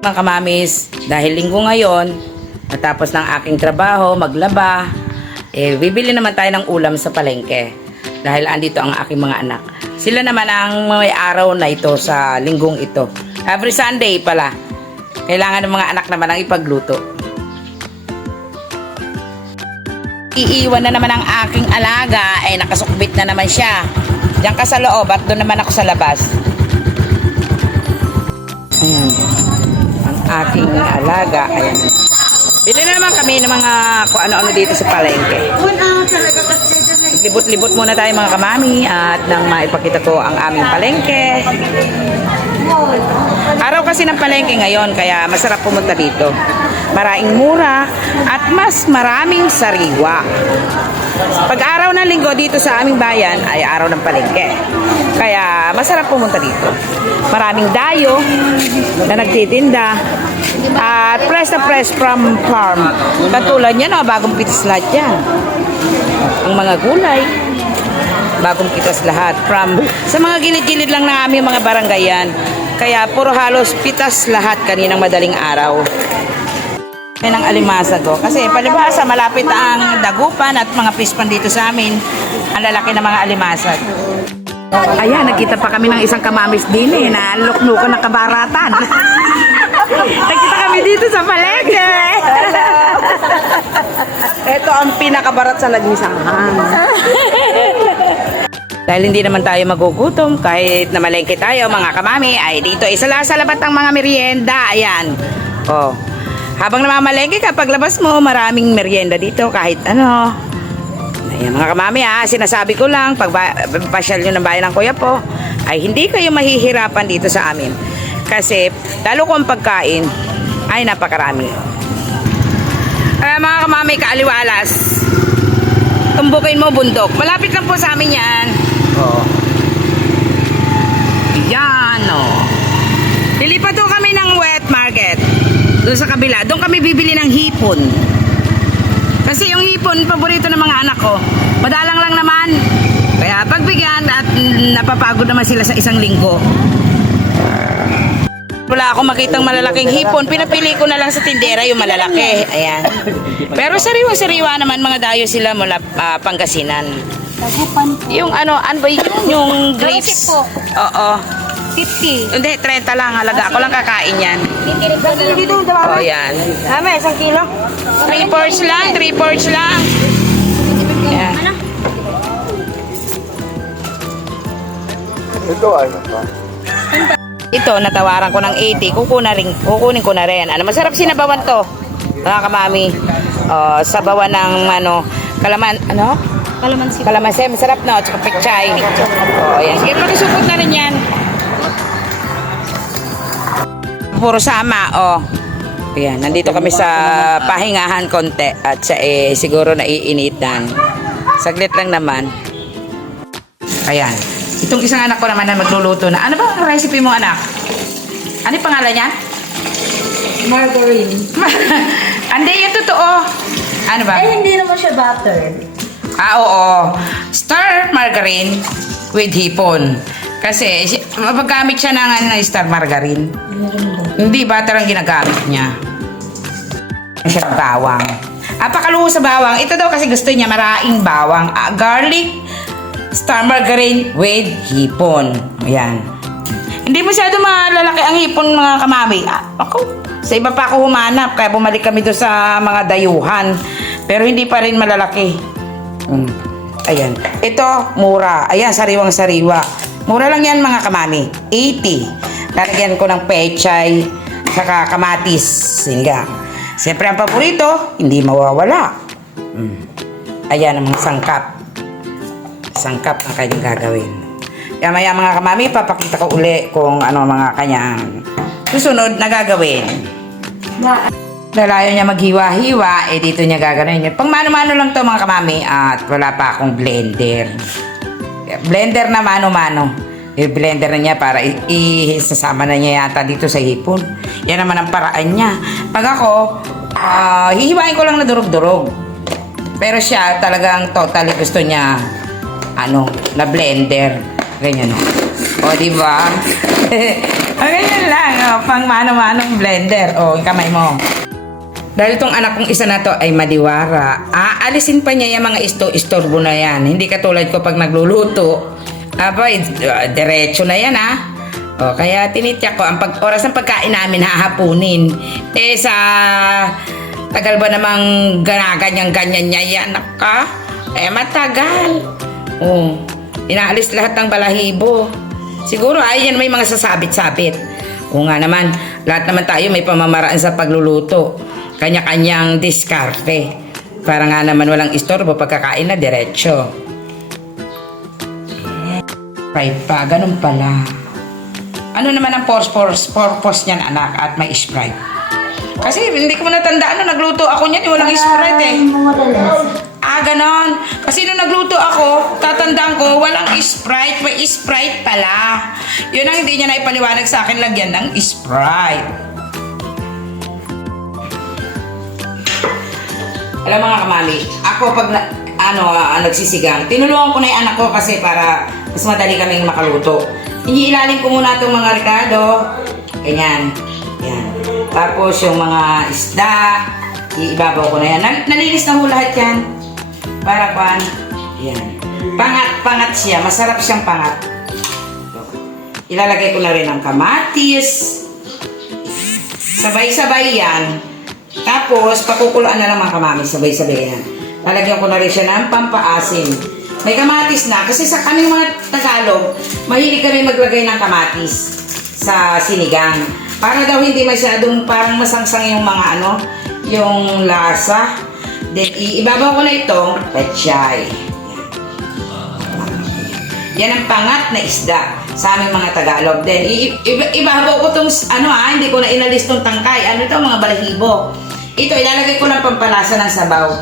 Mga kamamis, dahil linggo ngayon, matapos ng aking trabaho, maglaba, bibili naman tayo ng ulam sa palengke. Dahil andito ang aking mga anak. Sila naman ang may araw na ito sa linggong ito. Every Sunday pala. Kailangan ng mga anak naman ang ipagluto. Iiwan na naman ang aking alaga, nakasukbit na naman siya. Diyan ka sa loob at doon naman ako sa labas. Ayan. Ang aking alaga, ayan. Bili na naman kami ng mga kung ano-ano dito sa palengke. Libot-libot muna tayo mga kamami at nang maipakita ko ang aming palengke. Araw kasi ng palengke ngayon kaya masarap pumunta dito. Maraming mura at mas maraming sariwa. Pag araw ng linggo dito sa aming bayan ay araw ng palengke. Kaya masarap pumunta dito. Maraming dayo na nagtitinda at fresh na fresh from farm. Katulad yan, bagong pitis lahat yan. Ang mga gulay, bagong pitas lahat. Sa mga gilid-gilid lang na aming mga barangayan. Kaya puro halos pitas lahat kaninang madaling araw. Yan ang alimasag ko. Kasi palibhasa, malapit ang dagupan at mga pispan dito sa amin. Ang lalaki ng mga alimasag. Ayan, nakita pa kami ng isang kamamis din na luknuko ng kabaratan. Nakita kami dito sa palengke. Ito ang pinakabarat sa Lagmisahan. Dahil hindi naman tayo magugutom kahit na malengke tayo mga kamami ay dito isala-salabat ang mga merienda. Ayan. Oh. Habang namamalengke ka paglabas mo maraming merienda dito kahit ano. Ayan mga kamami sinasabi ko lang pag pasyal nyo ng bayan ng kuya po ay hindi kayo mahihirapan dito sa amin. Kasi lalo kung pagkain ay napakarami. Mga kamami kaaliwalas. Tumbukin mo bundok. Malapit lang po sa amin yan. Oh. Yan Lilipat po kami ng wet market. Doon sa kabila. Doon kami bibili ng hipon. Kasi yung hipon, paborito ng mga anak ko. Madalang lang naman. Kaya pagbigyan at napapagod naman sila sa isang linggo. Wala akong makitang malalaking hipon. Pinapili ko na lang sa tindera yung malalaki. Ayan. Pero sariwa-sariwa naman mga dayo sila mula Pangasinan. Yung ano ba yun? Yung grapes. Oo. 50. Hindi, 30 lang halaga. Ako lang kakain yan. Oh, yan. Tama, 1 kilo. 3/4 lang. 3/4 lang. Yan. Ito ano pa? Ito, natawaran ko ng 80. Kukunin ko na rin. Ano, masarap sinabawan to. Mga kamami. Sabawan ng kalamansi. Masarap no? Tsaka pechay. Yan. Sige, pakisupot na rin yan. Puro sama, Ayan, nandito kami sa pahingahan konti. At siguro naiinitan. Saglit lang naman. Ayan. Itong isang anak ko naman na magluluto na. Ano ba ang recipe mo, anak? Ano yung pangalan niya? Margarine. Hindi, yung totoo. Ano ba? Hindi naman siya butter. Oo. Star margarine with hipon. Kasi, mapagamit siya ng star margarine. Hindi, butter ang ginagamit niya. Siya bawang. Pakaluho sa bawang. Ito daw kasi gusto niya maraming bawang. Garlic, star margarine with hipon. Ayan. Hindi masyado malalaki ang hipon mga kamami. Ako, sa iba pa ako humanap. Kaya bumalik kami doon sa mga dayuhan. Pero hindi pa rin malalaki. Ayan. Ito, mura. Ayan, sariwang-sariwa. Mura lang yan mga kamami. 80. Lalagyan ko ng pechay, saka kamatis. Sinigang. Siyempre ang paborito, hindi mawawala. Ayan ang mga sangkap. Sangkap ang kanyang gagawin. Kaya maya mga kamami, papakita ko uli kung ano mga kanyang susunod na gagawin. Dahil ayaw niya maghiwa-hiwa, dito niya gagawin. Pang mano-mano lang to mga kamami at wala pa akong blender. Blender na mano-mano. I-blender na niya para isasama na niya yata dito sa hipon. Yan naman ang paraan niya. Pag ako, hihiwain ko lang na durog-durog. Pero siya talagang totally gusto niya na blender. Ganyan o. O, diba? Ganyan lang, pang mano-manong blender. Yung kamay mo. Dahil itong anak kong isa na to ay madiwara, aalisin pa niya yung mga istorbo na yan. Hindi katulad ko pag nagluluto. Diretso na yan kaya tinityak ko, ang oras ng pagkain namin hahapunin. Sa tagal ba namang ganyan niya yan, naka? Matagal. Inaalis lahat ng balahibo. Siguro yan may mga sasabit-sabit. Nga naman, lahat naman tayo may pamamaraan sa pagluluto. Kanya-kanyang diskarte. Para nga naman walang istorbo pagkakain na diretsyo. Sprite pa, ganun pala. Ano naman ang purpose niyan, anak, at may Sprite? Kasi hindi ko natandaan nung nagluto ako niyan, walang Sprite ganon. Kasi nung nagluto ako, tatandaan ko, walang Sprite, may Sprite pala. Yun ang hindi niya naipaliwanag sa akin, lagyan ng Sprite. Alam mga kamali, ako pag nagsisigang, tinulungan ko na yung anak ko kasi para mas madali kaming makaluto. Ilalim ko muna itong mga ricado. Ganyan. Yan. Tapos yung mga isda, iibabaw ko na yan. Nalinis na ho lahat yan. Para pan. Yan. Pangat siya. Masarap siyang pangat. Ilalagay ko na rin ang kamatis. Sabay-sabay yan. Tapos, pakukuluan na lang mga kamami. Sabay-sabay yan. Lalagyan ko na rin siya ng pampaasim. May kamatis na. Kasi sa kaming mga Tagalog, mahilig kami maglagay ng kamatis sa sinigang. Para daw hindi masyadong parang masangsang yung mga yung lasa. Then, ibabaw ko na itong pechay. Yan ang pangat na isda sa aming mga Tagalog. Then, ibabaw ko itong, hindi ko na inalis itong tangkay. Ito, mga balahibo. Ito, ilalagay ko ng pampalasa ng sabaw.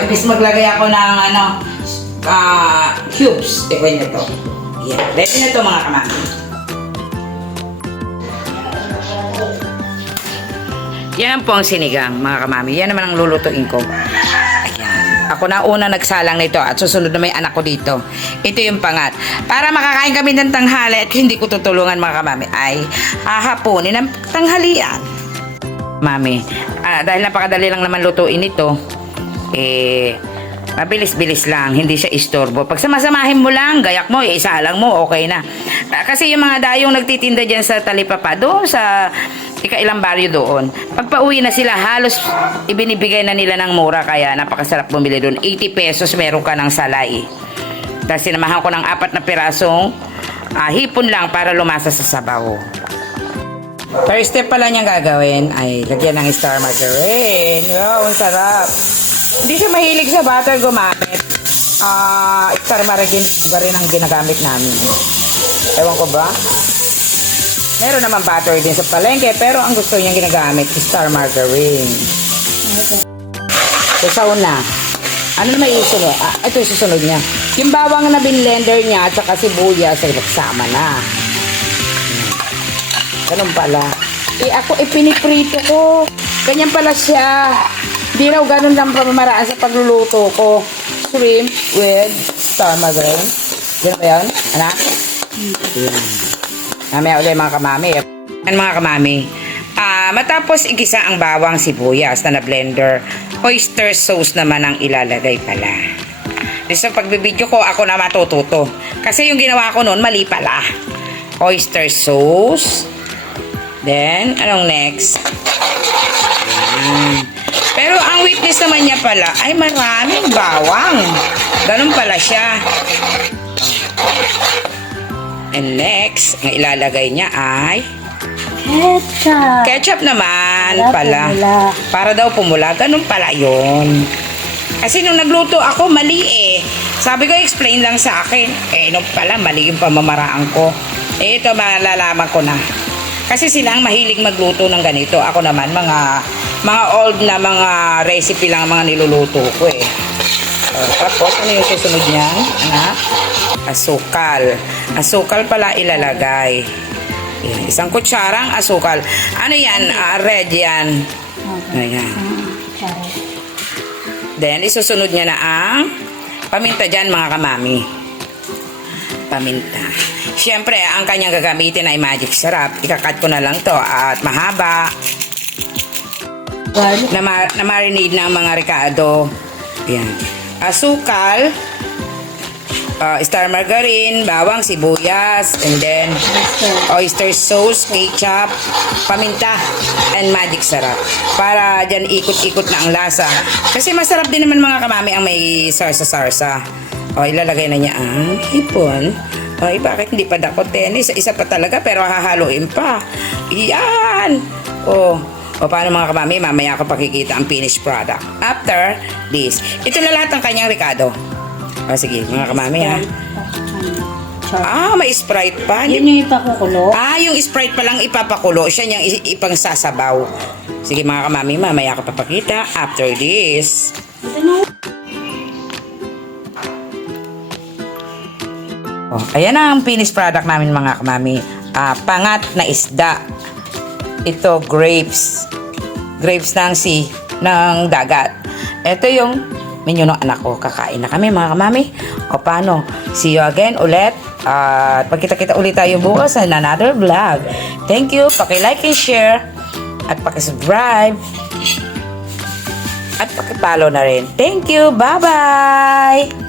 Imbis maglagay ako ng, cubes. Tignan nyo ito. Yan. Ready na ito, mga kamami. Yan po ang sinigang, mga kamami. Yan naman ang lulutuin ko. Ayan. Ako na una nagsalang nito at susunod na may anak ko dito. Ito yung pangat. Para makakain kami ng tanghali at hindi ko tutulungan mga kamami ay hahaponin ng tanghalian. Mami, dahil napakadali lang naman lutuin ito, mabilis-bilis lang, hindi siya istorbo. Pag samasamahin mo lang, gayak mo, isahalang mo, okay na. Kasi yung mga dayong nagtitinda dyan sa Talipapa, doon sa ikailang baryo doon, pag pauwi na sila, halos ibinibigay na nila ng mura, kaya napakasarap bumili doon. 80 pesos meron ka ng salay. Tapos sinamahan ko ng 4 na pirasong hipon lang para lumasa sa sabaw. First step pala niyang gagawin ay lagyan ng star margarine. Wow, ang sarap. Hindi siya mahilig sa butter gumamit. Star margarine ba rin ang ginagamit namin. Ewan ko ba? Meron naman butter din sa palengke, pero ang gusto niyang ginagamit is star margarine. So, sa una, ano naman isunod? Ito yung susunod niya. Yung bawang na binlender niya at saka sibuyas ay nagsama na. Ganun pala. Ako piniprito ko. Ganyan pala siya. Di raw ganun lang pamamaraan sa pagluluto ko. Shrimp with star margarine. Ganun ba yan? Anak? Yan. Mamaya ulit mga kamami. Yan mga kamami. Matapos igisa ang bawang sibuyas na blender, oyster sauce naman ang ilalagay pala. So pagbibidyo ko, ako na matututo. Kasi yung ginawa ko noon, mali pala. Oyster sauce. Then, anong next? Pero ang witness naman niya pala ay maraming bawang. Ganun pala siya. And next, ang ilalagay niya ay Ketchup. ketchup naman Para pala. pumula. Para daw pumula. Ganun pala yun. Kasi nung nagluto ako, mali Sabi ko, explain lang sa akin. Nung pala, mali yung pamamaraan ko. Ito, malalaman ko na. Kasi sila ang mahilig magluto ng ganito. Ako naman, mga old na mga recipe lang ang mga niluluto ko Tapos, ano yung susunod niya? Asukal. Asukal pala ilalagay. Isang kutsarang asukal. Ano yan? Red yan. Ayan. Then, isusunod niya na ang paminta dyan, mga kamami. paminta. Siyempre, ang kanyang gagamitin ay magic syrup. Ikakat ko na lang to at mahaba. Garlic. Na-marinate na ang mga ricado. Yan. Asukal, star margarine, bawang, sibuyas, and then oyster sauce, ketchup, paminta, and magic syrup. Para dyan ikot-ikot na ang lasa. Kasi masarap din naman mga kamami ang may sarsa-sarsa. O, ilalagay na niya ang hipon. Ay, bakit hindi pa dakotin? Isa pa talaga, pero hahaluin pa. Yan! O, paano mga kamami? Mamaya ko pakikita ang finished product. After this, ito na lahat ng kanyang ricado. O, sige, mga kamami ha. May Sprite pa. Yun yung ipakukulo. Yung Sprite pa lang ipapakulo. Siya niyang ipang sasabaw. Sige mga kamami, mamaya ko papakita. After this. Ito na. Ayan ang finished product namin mga kamami. Pangat na isda. Ito, grapes. Grapes ng ng dagat. Ito yung menu ng anak ko. Kakain na kami mga kamami. O paano? See you again ulit. At pagkita-kita ulit tayo bukas sa another vlog. Thank you. Paki-like and share. At paki-subscribe. At paki-follow na rin. Thank you. Bye-bye.